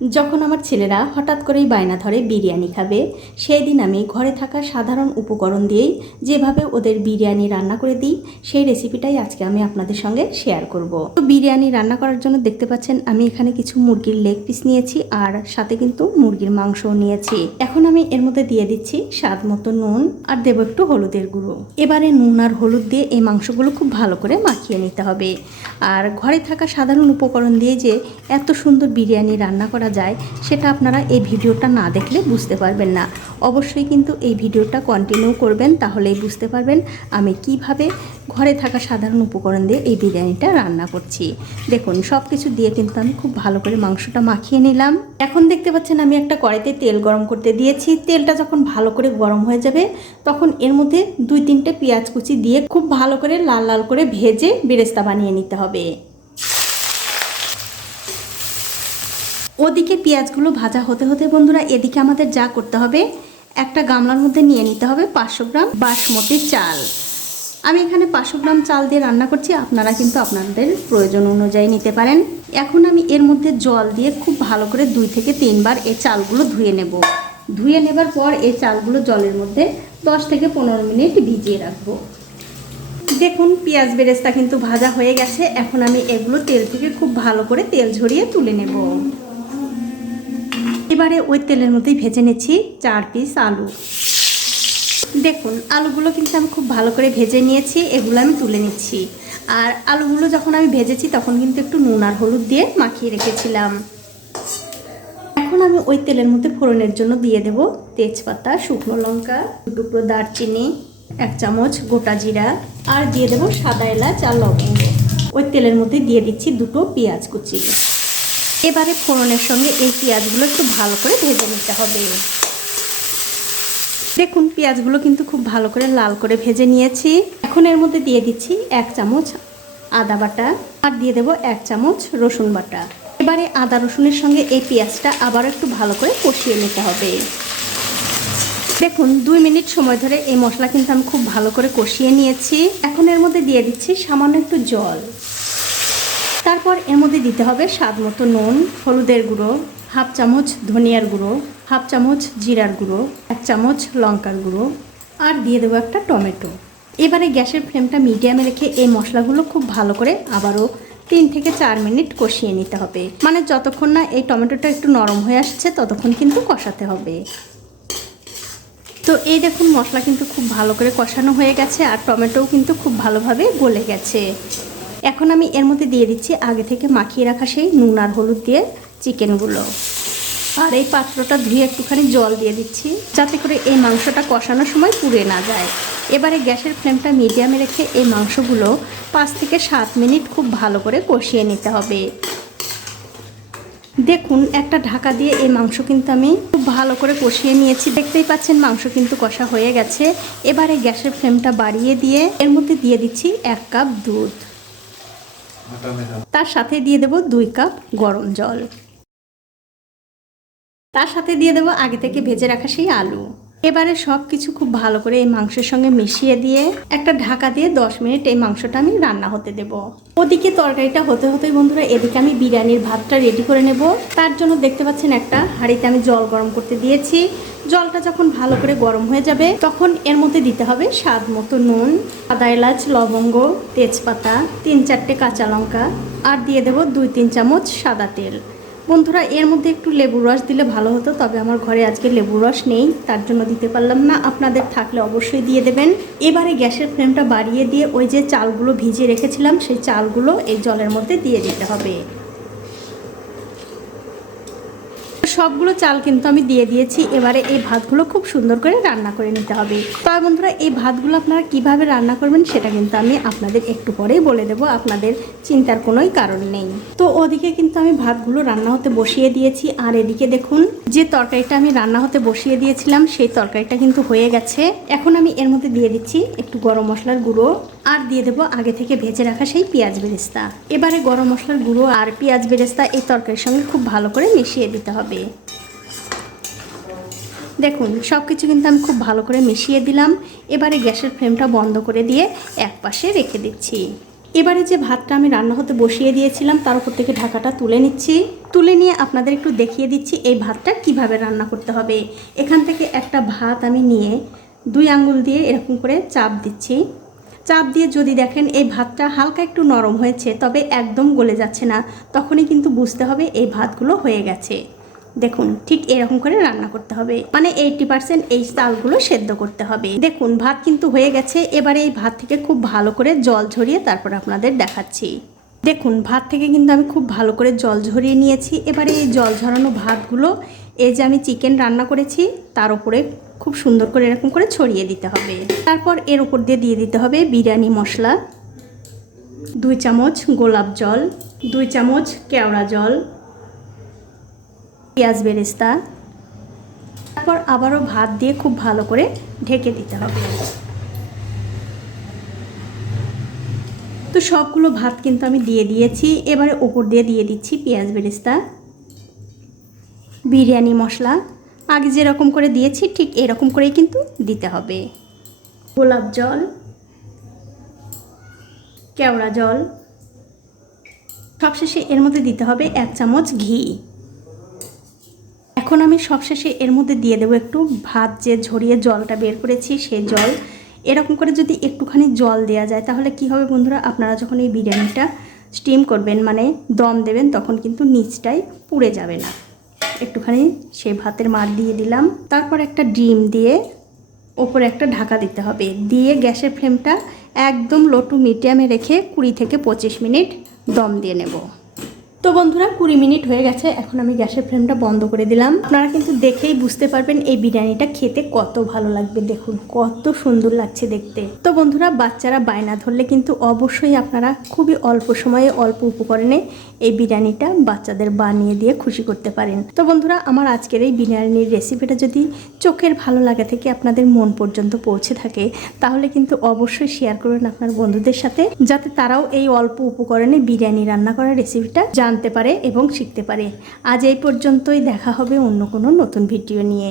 যখন আমার ছেলেরা হঠাৎ করেই বায়না ধরে বিরিয়ানি খাবে সেই দিন আমি ঘরে থাকা সাধারণ উপকরণ দিয়েই যেভাবে ওদের বিরিয়ানি রান্না করে দিই, সেই রেসিপিটাই আজকে আমি আপনাদের সঙ্গে শেয়ার করব। তো বিরিয়ানি রান্না করার জন্য দেখতে পাচ্ছেন, আমি এখানে কিছু মুরগির লেগ পিস নিয়েছি আর সাথে কিন্তু মুরগির মাংসও নিয়েছি। এখন আমি এর মধ্যে দিয়ে দিচ্ছি স্বাদ মতো নুন আর দেবো একটু হলুদের গুঁড়ো। এবারে নুন আর হলুদ দিয়ে এই মাংসগুলো খুব ভালো করে মাখিয়ে নিতে হবে। আর ঘরে থাকা সাধারণ উপকরণ দিয়ে যে এত সুন্দর বিরিয়ানি রান্না করা যায়, সেটা আপনারা এই ভিডিওটা না দেখলে বুঝতে পারবেন না। অবশ্যই কিন্তু এই ভিডিওটা কন্টিনিউ করবেন, তাহলেই বুঝতে পারবেন আমি কীভাবে ঘরে থাকা সাধারণ উপকরণ দিয়ে এই বিরিয়ানিটা রান্না করছি। দেখুন সব কিছু দিয়ে কিন্তু আমি খুব ভালো করে মাংসটা মাখিয়ে নিলাম। এখন দেখতে পাচ্ছেন আমি একটা কড়াইতে তেল গরম করতে দিয়েছি। তেলটা যখন ভালো করে গরম হয়ে যাবে, তখন এর মধ্যে দুই তিনটে পেঁয়াজ কুচি দিয়ে খুব ভালো করে লাল লাল করে ভেজে বেরেস্তা বানিয়ে নিতে হবে। ওদিকে পেঁয়াজগুলো ভাজা হতে হতে বন্ধুরা এদিকে আমাদের যা করতে হবে, একটা গামলার মধ্যে নিয়ে নিতে হবে পাঁচশো গ্রাম বাসমতি চাল। আমি এখানে পাঁচশো গ্রাম চাল দিয়ে রান্না করছি, আপনারা কিন্তু আপনাদের প্রয়োজন অনুযায়ী নিতে পারেন। এখন আমি এর মধ্যে জল দিয়ে খুব ভালো করে দুই থেকে তিনবার এই চালগুলো ধুয়ে নেব। ধুয়ে নেবার পর এই চালগুলো জলের মধ্যে দশ থেকে পনেরো মিনিট ভিজিয়ে রাখব। দেখুন, পেঁয়াজ বেরেস্তা কিন্তু ভাজা হয়ে গেছে, এখন আমি এগুলো তেল থেকে খুব ভালো করে তেল ঝরিয়ে তুলে নেব। এবারে ওই তেলের মধ্যেই ভেজে নিচ্ছি চার পিস আলু। দেখুন, আলুগুলো কিন্তু আমি খুব ভালো করে ভেজে নিয়েছি, এগুলো আমি তুলে নিচ্ছি। আর আলুগুলো যখন আমি ভেজেছি, তখন কিন্তু একটু নুন আর হলুদ দিয়ে মাখিয়ে রেখেছিলাম। এখন আমি ওই তেলের মধ্যে ফোড়নের জন্য দিয়ে দেব তেজপাতা, শুকনো লঙ্কা দু টুকরো দারচিনি, এক চামচ গোটা জিরা, আর দিয়ে দেব সাদা এলাচ আর লবঙ্গ। ওই তেলের মধ্যে দিয়ে দিচ্ছি দুটো পেঁয়াজ কুচি। এবারে ফোড়নের সঙ্গে এই পেঁয়াজগুলো একটু ভালো করে ভেজে নিতে হবে। দেখুন, পেঁয়াজগুলো কিন্তু খুব ভালো করে লাল করে ভেজে নিয়েছি। এখন এর মধ্যে দিয়ে দিচ্ছি এক চামচ আদা বাটা আর দিয়ে দেবো এক চামচ রসুন বাটা। এবারে আদা রসুনের সঙ্গে এই পেঁয়াজটা আবার একটু ভালো করে কষিয়ে নিতে হবে। দেখুন, দুই মিনিট সময় ধরে এই মশলা কিন্তু আমি খুব ভালো করে কষিয়ে নিয়েছি। এখন এর মধ্যে দিয়ে দিচ্ছি সামান্য একটু জল। তারপর এর মধ্যে দিতে হবে স্বাদ মতো নুন, হলুদের গুঁড়ো, হাফ চামচ ধনিয়ার গুঁড়ো, হাফ চামচ জিরার গুঁড়ো, এক চামচ লঙ্কার গুঁড়ো আর দিয়ে দেবো একটা টমেটো। এবারে গ্যাসের ফ্লেমটা মিডিয়ামে রেখে এই মশলাগুলো খুব ভালো করে আবারও তিন থেকে চার মিনিট কষিয়ে নিতে হবে। মানে যতক্ষণ না এই টমেটোটা একটু নরম হয়ে আসছে, ততক্ষণ কিন্তু কষাতে হবে। তো এই দেখুন মশলা কিন্তু খুব ভালো করে কষানো হয়ে গেছে আর টমেটোও কিন্তু খুব ভালোভাবে গলে গেছে। এখন আমি এর মধ্যে দিয়ে দিচ্ছি আগে থেকে মাখিয়ে রাখা সেই নুন আর হলুদ দিয়ে চিকেনগুলো আর এই পাত্রটা ধুয়ে একটুখানি জল দিয়ে দিচ্ছি, যাতে করে এই মাংসটা কষানোর সময় পুড়ে না যায়। এবারে গ্যাসের ফ্লেমটা মিডিয়ামে রেখে এই মাংসগুলো পাঁচ থেকে সাত মিনিট খুব ভালো করে কষিয়ে নিতে হবে। দেখুন, একটা ঢাকা দিয়ে এই মাংস কিন্তু আমি খুব ভালো করে কষিয়ে নিয়েছি। দেখতেই পাচ্ছেন মাংস কিন্তু কষা হয়ে গেছে। এবারে গ্যাসের ফ্লেমটা বাড়িয়ে দিয়ে এর মধ্যে দিয়ে দিচ্ছি এক কাপ দুধ। তার সাথে দিয়ে দেব দুই কাপ গরম জল। তার সাথে দিয়ে দেবো আগে থেকে ভেজে রাখা সেই আলু। এবারে সব কিছু খুব ভালো করে এই মাংসের সঙ্গে মিশিয়ে দিয়ে একটা ঢাকা দিয়ে দশ মিনিট এই মাংসটা আমি রান্না হতে দেব। ওদিকে তরকারিটা হতে হতেই বন্ধুরা এদিকে আমি বিরিয়ানির ভাতটা রেডি করে নেব। তার জন্য দেখতে পাচ্ছেন একটা হাঁড়িতে আমি জল গরম করতে দিয়েছি। জলটা যখন ভালো করে গরম হয়ে যাবে, তখন এর মধ্যে দিতে হবে স্বাদ মতো নুন, আদা, এলাচ, লবঙ্গ, তেজপাতা, তিন চারটে কাঁচা লঙ্কা, আর দিয়ে দেবো দুই তিন চামচ সাদা তেল। বন্ধুরা, এর মধ্যে একটু লেবুর রস দিলে ভালো হতো, তবে আমার ঘরে আজকে লেবুর রস নেই, তার জন্য দিতে পারলাম না। আপনাদের থাকলে অবশ্যই দিয়ে দেবেন। এবারে গ্যাসের ফ্লেমটা বাড়িয়ে দিয়ে ওই যে চালগুলো ভিজিয়ে রেখেছিলাম, সেই চালগুলো এই জলের মধ্যে দিয়ে দিতে হবে। সবগুলো চাল কিন্তু আমি দিয়ে দিয়েছি। এবারে এই ভাতগুলো খুব সুন্দর করে রান্না করে নিতে হবে। তবে বন্ধুরা, এই ভাতগুলো আপনারা কীভাবে রান্না করবেন সেটা কিন্তু আমি আপনাদের একটু পরেই বলে দেব। আপনাদের চিন্তার কোনোই কারণ নেই। তো ওদিকে কিন্তু আমি ভাতগুলো রান্না হতে বসিয়ে দিয়েছি। আর এদিকে দেখুন, যে তরকারিটা আমি রান্না হতে বসিয়ে দিয়েছিলাম, সেই তরকারিটা কিন্তু হয়ে গেছে। এখন আমি এর মধ্যে দিয়ে দিচ্ছি একটু গরম মশলার গুঁড়ো। আর দিয়ে দেবো আগে থেকে ভেজে রাখা সেই পেঁয়াজ বেরেস্তা। এবারে গরম মশলার গুঁড়ো আর পেঁয়াজ বেরেস্তা এই তরকারির সঙ্গে খুব ভালো করে মিশিয়ে দিতে হবে। দেখুন সব কিছু কিন্তু আমি খুব ভালো করে মিশিয়ে দিলাম। এবারে গ্যাসের ফ্লেমটা বন্ধ করে দিয়ে এক পাশে রেখে দিচ্ছি। এবারে যে ভাতটা আমি রান্না হতে বসিয়ে দিয়েছিলাম, তার উপর থেকে ঢাকাটা তুলে নিচ্ছি। তুলে নিয়ে আপনাদের একটু দেখিয়ে দিচ্ছি এই ভাতটা কীভাবে রান্না করতে হবে। এখান থেকে একটা ভাত আমি নিয়ে দুই আঙ্গুল দিয়ে এরকম করে চাপ দিচ্ছি। চাপ দিয়ে যদি দেখেন এই ভাতটা হালকা একটু নরম হয়েছে, তবে একদম গলে যাচ্ছে না। তখনই কিন্তু বুঝতে হবে এই ভাতগুলো হয়ে গেছে। দেখুন, ঠিক এরকম করে রান্না করতে হবে। মানে এইটি পার্সেন্ট এই চালগুলো সেদ্ধ করতে হবে। দেখুন, ভাত কিন্তু হয়ে গেছে। এবারে এই ভাত থেকে খুব ভালো করে জল ঝরিয়ে তারপর আপনাদের দেখাচ্ছি। দেখুন, ভাত থেকে কিন্তু আমি খুব ভালো করে জল ঝরিয়ে নিয়েছি। এবারে এই জল ঝরানো ভাতগুলো, এই যে আমি চিকেন রান্না করেছি, তার উপরে খুব সুন্দর করে এরকম করে ছড়িয়ে দিতে হবে। তারপর এর উপর দিয়ে দিয়ে দিতে হবে বিরিয়ানি মশলা, দুই চামচ গোলাপ জল, দুই চামচ কেওড়া জল, পেঁয়াজ বেরেস্তা। তারপর আবারও ভাত দিয়ে খুব ভালো করে ঢেকে দিতে হবে। তো সবগুলো ভাত কিন্তু আমি দিয়ে দিয়েছি। এবারে ওপর দিয়ে দিয়ে দিচ্ছি পেঁয়াজ বেরেস্তা, বিরিয়ানি মশলা। আগে যেরকম করে দিয়েছি, ঠিক এরকম করেই কিন্তু দিতে হবে। গোলাপ জল, কেওড়া জল, সবশেষে এর মধ্যে দিতে হবে এক চামচ ঘি। এখন আমি সবশেষে এর মধ্যে দিয়ে দেবো একটু ভাত, যে ঝরিয়ে জলটা বের করেছি সেই জল। এরকম করে যদি একটুখানি জল দেওয়া যায়, তাহলে কি হবে বন্ধুরা? আপনারা যখন এই বিরিয়ানিটা স্টিম করবেন মানে দম দেবেন, তখন কিন্তু নিচটাই পুড়ে যাবে না। একটুখানি সেই ভাতের মার দিয়ে দিলাম। তারপর একটা ডিম দিয়ে ওপরে একটা ঢাকা দিতে হবে। দিয়ে গ্যাসের ফ্লেমটা একদম লো টু মিডিয়ামে রেখে কুড়ি থেকে পঁচিশ মিনিট দম দিয়ে নেব। তো বন্ধুরা, কুড়ি মিনিট হয়ে গেছে, এখন আমি গ্যাসের ফ্লেমটা বন্ধ করে দিলাম। আপনারা কিন্তু দেখেই বুঝতে পারবেন এই বিরিয়ানিটা খেতে কত ভালো লাগবে, দেখুন, কত সুন্দর লাগছে দেখতে। তো বন্ধুরা, বাচ্চারা বায়না ধরলে কিন্তু অবশ্যই আপনারা খুবই অল্প সময়ে অল্প উপকরণে এই বিরিয়ানিটা বাচ্চাদের বানিয়ে দিয়ে খুশি করতে পারেন। তো বন্ধুরা, আমার আজকের এই বিরিয়ানির রেসিপিটা যদি চোখের ভালো লাগা থেকে আপনাদের মন পর্যন্ত পৌঁছে থাকে, তাহলে কিন্তু অবশ্যই শেয়ার করবেন আপনার বন্ধুদের সাথে, যাতে তারাও এই অল্প উপকরণে বিরিয়ানি রান্না করার রেসিপিটা জানতে পারে এবং শিখতে পারে। আজ এই পর্যন্তই দেখা হবে অন্য কোনো নতুন ভিডিও নিয়ে।